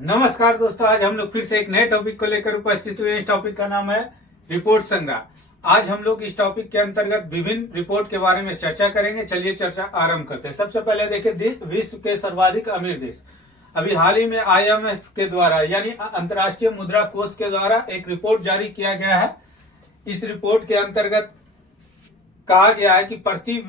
नमस्कार दोस्तों, आज हम लोग फिर से एक नए टॉपिक को लेकर उपस्थित हुए। इस टॉपिक का नाम है रिपोर्ट संग्रह। आज हम लोग इस टॉपिक के अंतर्गत विभिन्न रिपोर्ट के बारे में चर्चा करेंगे। चलिए चर्चा आरंभ करते हैं। सबसे पहले देखिए, विश्व के सर्वाधिक अमीर देश। अभी हाल ही में IMF के द्वारा यानी अंतर्राष्ट्रीय मुद्रा कोष के द्वारा एक रिपोर्ट जारी किया गया है। इस रिपोर्ट के अंतर्गत कहा गया है कि प्रति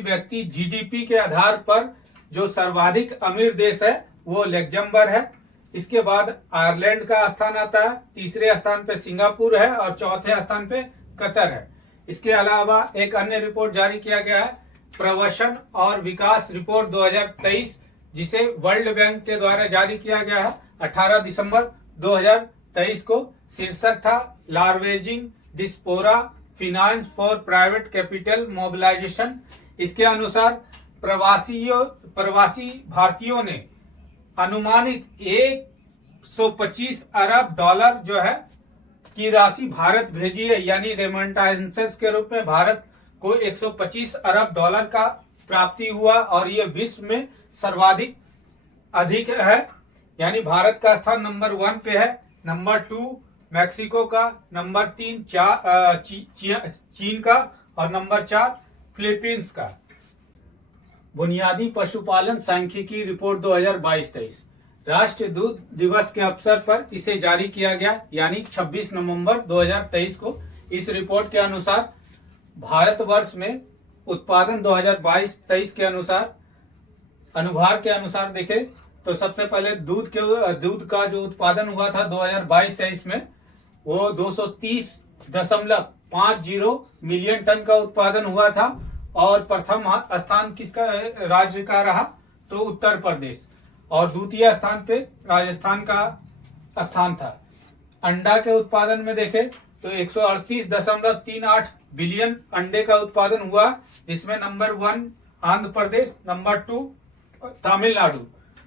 व्यक्ति GDP के आधार पर जो सर्वाधिक अमीर देश है वो लग्जमबर्ग है। इसके बाद आयरलैंड का स्थान आता है, तीसरे स्थान पे सिंगापुर है और चौथे स्थान पे कतर है। इसके अलावा एक अन्य रिपोर्ट जारी किया गया है, प्रवसन और विकास रिपोर्ट 2023, जिसे वर्ल्ड बैंक के द्वारा जारी किया गया है 18 दिसंबर 2023 को। शीर्षक था leveraging diaspora finance for private capital mobilisation. इसके अनुसार प्रवासी भारतीयों ने अनुमानित 125 अरब डॉलर जो है की राशि भारत भेजी है, यानी रेमिटेंसेस के रूप में भारत को 125 अरब डॉलर का प्राप्ति हुआ और ये विश्व में सर्वाधिक अधिक है। यानी भारत का स्थान नंबर 1 पे है, नंबर 2 मैक्सिको का, नंबर 3 चीन का और नंबर 4 फिलीपींस का। बुनियादी पशुपालन सांख्यिकी रिपोर्ट 2022-23 राष्ट्रीय दूध दिवस के अवसर पर इसे जारी किया गया, यानी 26 नवंबर 2023 को। इस रिपोर्ट के अनुसार भारतवर्ष में उत्पादन 2022-23 के अनुसार अनुभाग के अनुसार देखें तो सबसे पहले दूध का जो उत्पादन हुआ था 2022-23 में वो 230.50 मिलियन टन का उत्पादन हुआ था और प्रथम स्थान किसका राज्य का रहा तो उत्तर प्रदेश और द्वितीय स्थान पे राजस्थान का स्थान था। अंडा के उत्पादन में देखें तो 138.38 बिलियन अंडे का उत्पादन हुआ, जिसमें नंबर 1 आंध्र प्रदेश, नंबर 2 तमिलनाडु।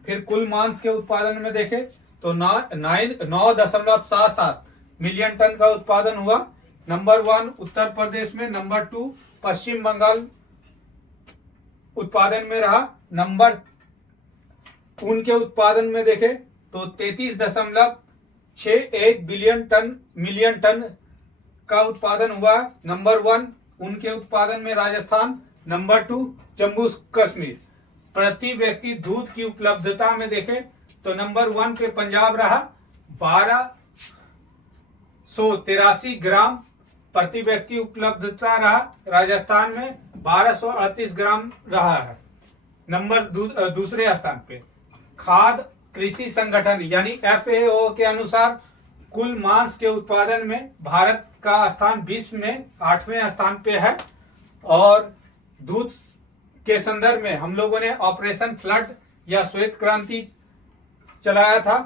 फिर कुल मांस के उत्पादन में देखें तो 9.77 मिलियन टन का उत्पादन हुआ, नंबर 1 उत्तर प्रदेश में, नंबर 2 पश्चिम बंगाल उत्पादन में रहा। नंबर उनके उत्पादन में देखें तो 33.61 मिलियन टन का उत्पादन हुआ, नंबर 1 उनके उत्पादन में राजस्थान, नंबर 2 जम्मू कश्मीर। प्रति व्यक्ति दूध की उपलब्धता में देखें तो नंबर 1 पे पंजाब रहा, 1283 ग्राम प्रति व्यक्ति उपलब्धता रहा। राजस्थान में 1238 ग्राम रहा है। नंबर दूसरे स्थान पे खाद्य कृषि संगठन यानी FAO के अनुसार कुल मांस के उत्पादन में भारत का स्थान विश्व में 8वें स्थान पे है। और दूध के संदर्भ में हम लोगों ने ऑपरेशन फ्लड या श्वेत क्रांति चलाया था।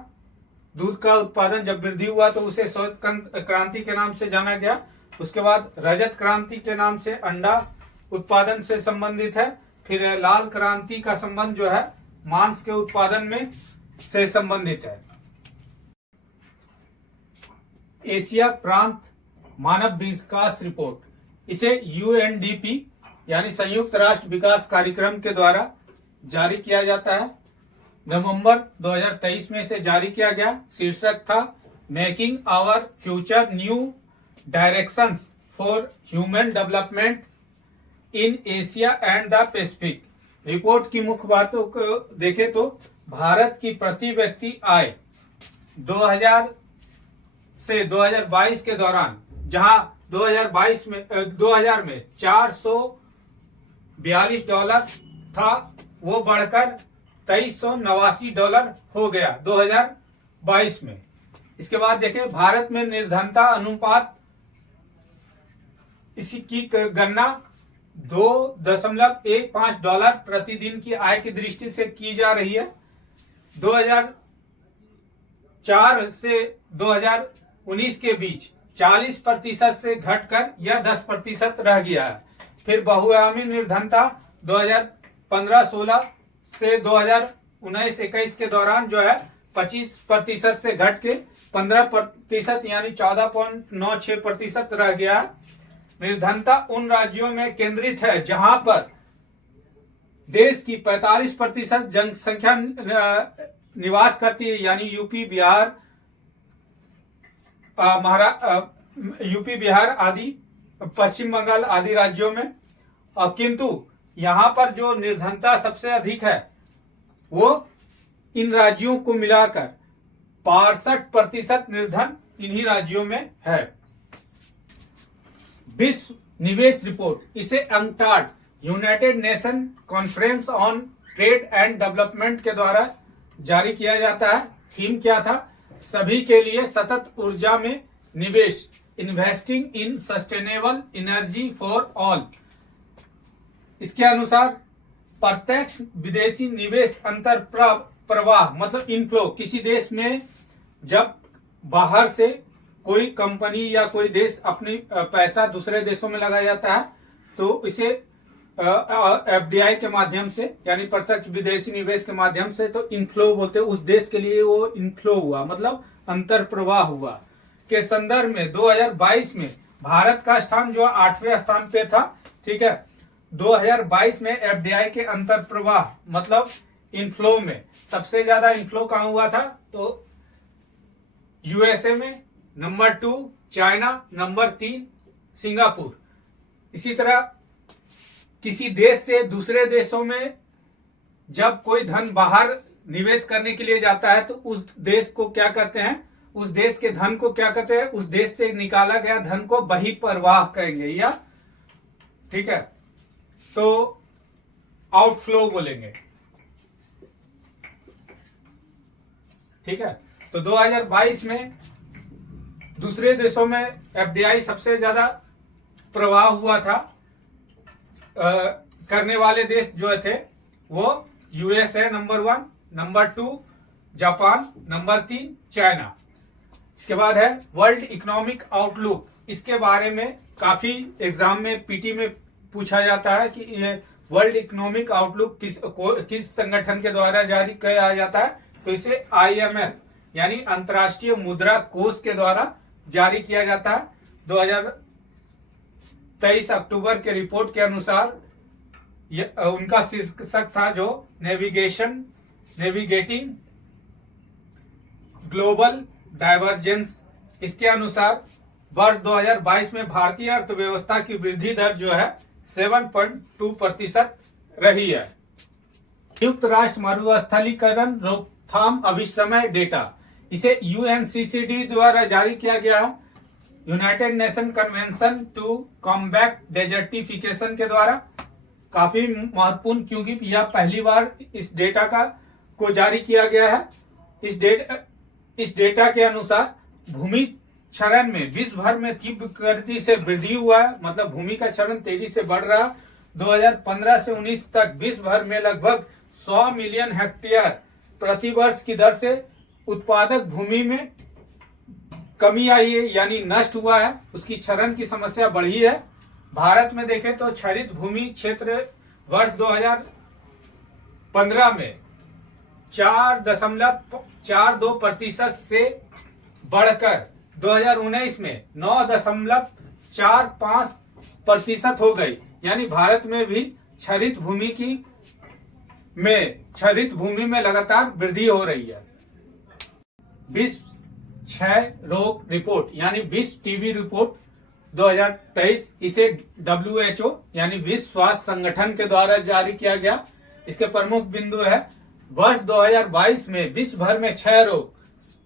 दूध का उत्पादन जब वृद्धि हुआ तो उसे श्वेत क्रांति के नाम से जाना गया। उसके बाद रजत क्रांति के नाम से अंडा उत्पादन से संबंधित है। फिर लाल क्रांति का संबंध जो है मांस के उत्पादन में से संबंधित है। एशिया प्रांत मानव विकास रिपोर्ट, इसे UNDP यानी संयुक्त राष्ट्र विकास कार्यक्रम के द्वारा जारी किया जाता है। नवंबर 2023 में इसे जारी किया गया। शीर्षक था making our future new directions for human development in Asia and the Pacific. Report की मुख्य बातों को देखें तो भारत की प्रति व्यक्ति आय 2000 से 2022 के दौरान, जहां 2000 में 442 डॉलर था, वो बढ़कर 2389 डॉलर हो गया 2022 में। इसके बाद देखें भारत में निर्धनता अनुपात, इसी की गणना 2.15 डॉलर प्रतिदिन की आय की दृष्टि से की जा रही है। 2004 से 2019 के बीच 40% से घटकर यह 10% रह गया है। फिर बहुआयामी निर्धनता 2015-16 से 2019-21 के दौरान जो है 25% से घट के 15% यानी 14.96% रह गया। निर्धनता उन राज्यों में केंद्रित है जहां पर देश की 45% जनसंख्या निवास करती है, यानी यूपी बिहार यूपी बिहार आदि पश्चिम बंगाल आदि राज्यों में। किंतु यहाँ पर जो निर्धनता सबसे अधिक है वो इन राज्यों को मिलाकर 65% निर्धन इन्हीं राज्यों में है। विश्व निवेश रिपोर्ट, इसे UNCTAD United nation conference on trade and development के द्वारा जारी किया जाता है। थीम क्या था? सभी के लिए सतत ऊर्जा में निवेश, investing in sustainable energy for all. इसके अनुसार प्रत्यक्ष विदेशी निवेश अंतर प्रवाह मतलब इनफ्लो, किसी देश में जब बाहर से कोई कंपनी या कोई देश अपनी पैसा दूसरे देशों में लगाया जाता है तो इसे एफडीआई के माध्यम से यानी प्रत्यक्ष विदेशी निवेश के माध्यम से तो इनफ्लो बोलते हैं। उस देश के लिए वो इनफ्लो हुआ मतलब अंतर प्रवाह हुआ। के संदर्भ में 2022 में भारत का स्थान जो 8वें स्थान पे था, ठीक है। 2022 में एफडीआई के अंतर प्रवाह मतलब इनफ्लो में सबसे ज्यादा इनफ्लो कहां हुआ था? तो यूएसए में, नंबर 2 चाइना, नंबर 3 सिंगापुर। इसी तरह किसी देश से दूसरे देशों में जब कोई धन बाहर निवेश करने के लिए जाता है तो उस देश को क्या कहते हैं? उस देश के धन को क्या कहते हैं? उस देश से निकाला गया धन को बहिर्प्रवाह कहेंगे या, ठीक है, तो आउटफ्लो बोलेंगे, ठीक है। तो 2022 में दूसरे देशों में एफडीआई सबसे ज्यादा प्रवाह हुआ था। करने वाले देश जो थे वो USA number 1, number 2 Japan, number 3 China. इसके बाद है वर्ल्ड इकोनॉमिक आउटलुक। इसके बारे में काफी एग्जाम में पीटी में पूछा जाता है कि ये वर्ल्ड इकोनॉमिक आउटलुक किस संगठन के द्वारा जारी किया जाता है? तो इसे आईएमएफ यानी अंतर्राष्ट्रीय मुद्रा कोष के द्वारा जारी किया जाता है। 2023 अक्टूबर के रिपोर्ट के अनुसार उनका शीर्षक था जो नेविगेटिंग ग्लोबल डाइवर्जेंस। इसके अनुसार वर्ष 2022 में भारतीय अर्थव्यवस्था की वृद्धि दर जो है 7.2% रही है। संयुक्त राष्ट्र मरुस्थलीकरण रोकथाम अभिसमय डेटा, इसे यूएनसीसीडी द्वारा जारी किया गया है, United Nation convention to combat desertification के द्वारा। काफी महत्वपूर्ण क्योंकि यह पहली बार इस डेटा को जारी किया गया है। इस डेटा के अनुसार भूमि क्षरण में विश्व भर में तीव्र गति से वृद्धि हुआ है, मतलब भूमि का क्षरण तेजी से बढ़ रहा है। 2015 से 19 तक विश्व भर में लगभग 100 मिलियन हेक्टेयर प्रति वर्ष की दर से उत्पादक भूमि में कमी आई है, यानी नष्ट हुआ है, उसकी क्षरण की समस्या बढ़ी है। भारत में देखें तो क्षरित भूमि क्षेत्र वर्ष 2015 में 4.42% से बढ़कर 2019 में 9.45% हो गई। यानी भारत में भी क्षरित भूमि में लगातार वृद्धि हो रही है। विश्व क्षय रोग रिपोर्ट यानी विश्व टीबी रिपोर्ट 2023, इसे WHO यानी विश्व स्वास्थ्य संगठन के द्वारा जारी किया गया। इसके प्रमुख बिंदु है वर्ष 2022 में विश्व भर में क्षय रोग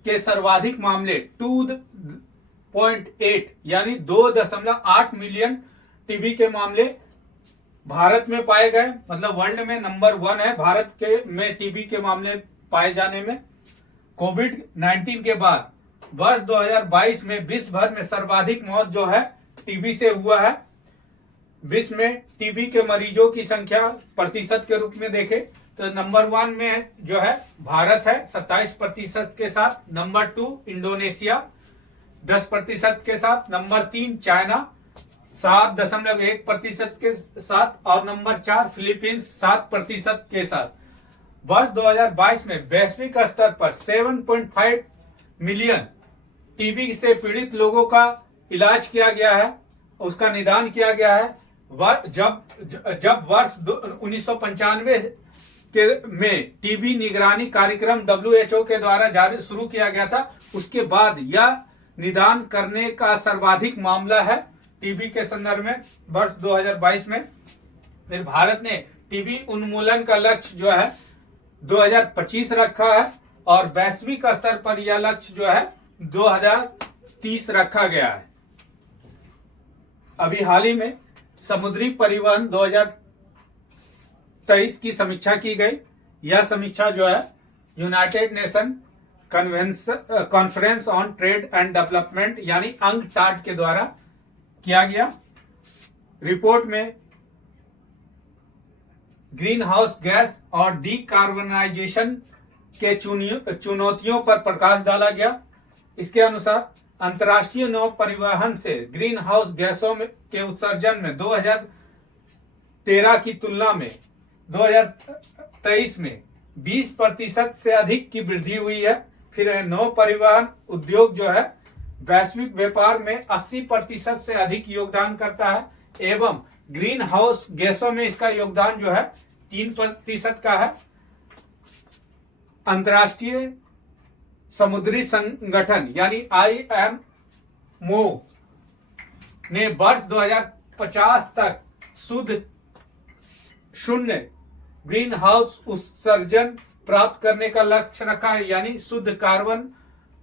के सर्वाधिक मामले 2.8 यानी 2.8 मिलियन टीबी के मामले भारत में पाए गए, मतलब वर्ल्ड में नंबर 1 है भारत के में टीबी के मामले पाए जाने में। कोविड-19 के बाद वर्ष 2022 में विश्व भर में सर्वाधिक मौत जो है टीबी से हुआ है। विश्व में टीबी के मरीजों की संख्या प्रतिशत के रूप में देखें तो नंबर 1 में जो है भारत है 27% के साथ, नंबर 2 इंडोनेशिया 10% के साथ, नंबर 3 चाइना 7.1% के साथ और नंबर 4 फिलीपींस 7% के साथ। वर्ष 2022 में वैश्विक स्तर पर 7.5 मिलियन टीबी से पीड़ित लोगों का इलाज किया गया है, उसका निदान किया गया है। जब वर्ष 1995 में टीबी निगरानी कार्यक्रम WHO के द्वारा जारी शुरू किया गया था, उसके बाद यह निदान करने का सर्वाधिक मामला है टीबी के संदर्भ में वर्ष 2022 में। फिर भारत ने टीबी उन्मूलन का लक्ष्य जो है 2025 रखा है और वैश्विक स्तर पर यह लक्ष्य जो है 2030 रखा गया है। अभी हाल ही में समुद्री परिवहन 2023 की समीक्षा की गई। यह समीक्षा जो है United nation conference on trade and development यानी UNCTAD के द्वारा किया गया। रिपोर्ट में ग्रीन हाउस गैस और डीकार्बनाइजेशन के चुनौतियों पर प्रकाश डाला गया। इसके अनुसार अंतर्राष्ट्रीय नौ परिवहन से ग्रीन हाउस गैसों के उत्सर्जन में 2013 की तुलना में 2023 में 20% से अधिक की वृद्धि हुई है। फिर नौ परिवहन उद्योग जो है वैश्विक व्यापार में 80% से अधिक योगदान करता है एवं ग्रीन हाउस गैसों में इसका योगदान जो है 3% का है। अंतर्राष्ट्रीय समुद्री संगठन यानी IMO ने वर्ष 2050 तक शून्य ग्रीन हाउस उत्सर्जन प्राप्त करने का लक्ष्य रखा है, यानी शुद्ध कार्बन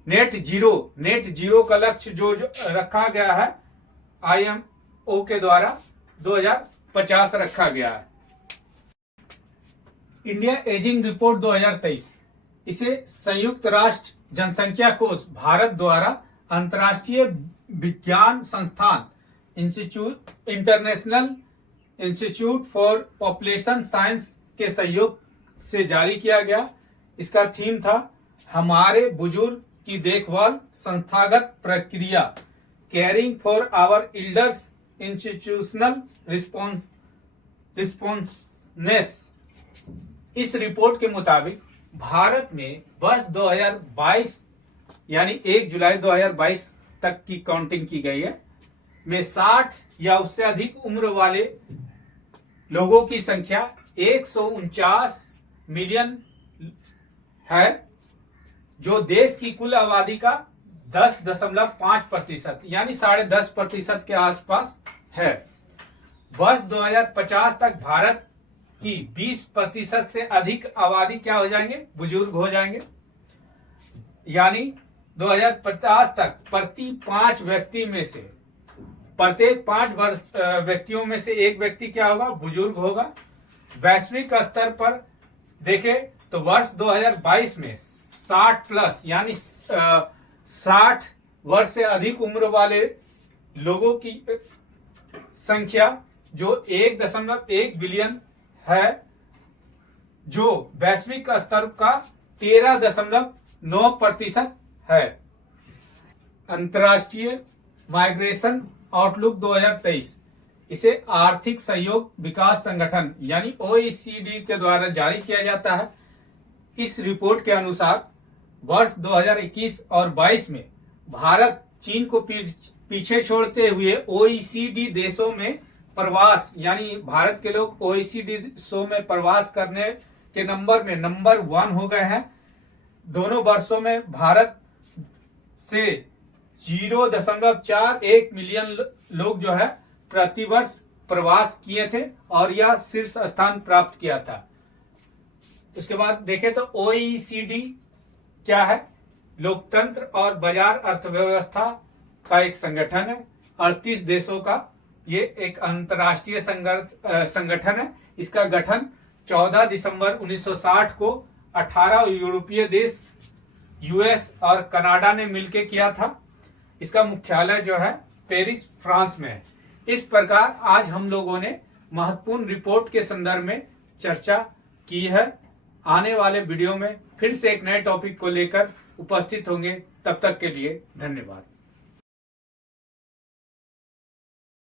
नेट जीरो का लक्ष्य जो रखा गया है IMO के द्वारा 2050 रखा गया है। इंडिया एजिंग रिपोर्ट 2023, इसे संयुक्त राष्ट्र जनसंख्या कोष भारत द्वारा अंतर्राष्ट्रीय विज्ञान संस्थान international institute for population science के सहयोग से जारी किया गया। इसका थीम था हमारे बुजुर्ग की देखभाल संस्थागत प्रक्रिया, caring for our elders institutional responsiveness. इस रिपोर्ट के मुताबिक भारत में वर्ष 2022 यानी 1 जुलाई 2022 तक की काउंटिंग की गई है में 60 या उससे अधिक उम्र वाले लोगों की संख्या 149 मिलियन है, जो देश की कुल आबादी का 10.5% यानी 10.5% के आसपास है। वर्ष 2050 तक भारत की 20% से अधिक आबादी क्या हो जाएंगे, बुजुर्ग हो जाएंगे। यानी 2050 तक प्रत्येक 5 व्यक्तियों में से एक व्यक्ति क्या होगा, बुजुर्ग होगा। वैश्विक स्तर पर देखें तो वर्ष 2022 में 60+ यानी 60 वर्ष से अधिक उम्र वाले लोगों की संख्या जो 1.1 बिलियन है, जो वैश्विक स्तर का 13.9% है। अंतर्राष्ट्रीय माइग्रेशन आउटलुक 2023, इसे आर्थिक सहयोग विकास संगठन यानी OECD के द्वारा जारी किया जाता है। इस रिपोर्ट के अनुसार वर्ष 2021 और 22 में भारत चीन को पीछे छोड़ते हुए OECD देशों में प्रवास यानी भारत के लोग OECD देशों में प्रवास करने के नंबर में नंबर 1 हो गए हैं। दोनों वर्षों में भारत से 0.41 मिलियन लोग जो है प्रतिवर्ष प्रवास किए थे और यह शीर्ष स्थान प्राप्त किया था। उसके बाद देखें तो OECD क्या है, लोकतंत्र और बाजार अर्थव्यवस्था का एक संगठन है। 38 देशों का ये एक अंतर्राष्ट्रीय संगठन है। इसका गठन 14 दिसंबर 1960 को 18 यूरोपीय देश, US और कनाडा ने मिलकर किया था। इसका मुख्यालय जो है पेरिस, फ्रांस में है। इस प्रकार आज हम लोगों ने महत्वपूर्ण रिपोर्ट के संदर्भ में चर्चा की है। आने वाले वीडियो में फिर से एक नए टॉपिक को लेकर उपस्थित होंगे। तब तक के लिए धन्यवाद।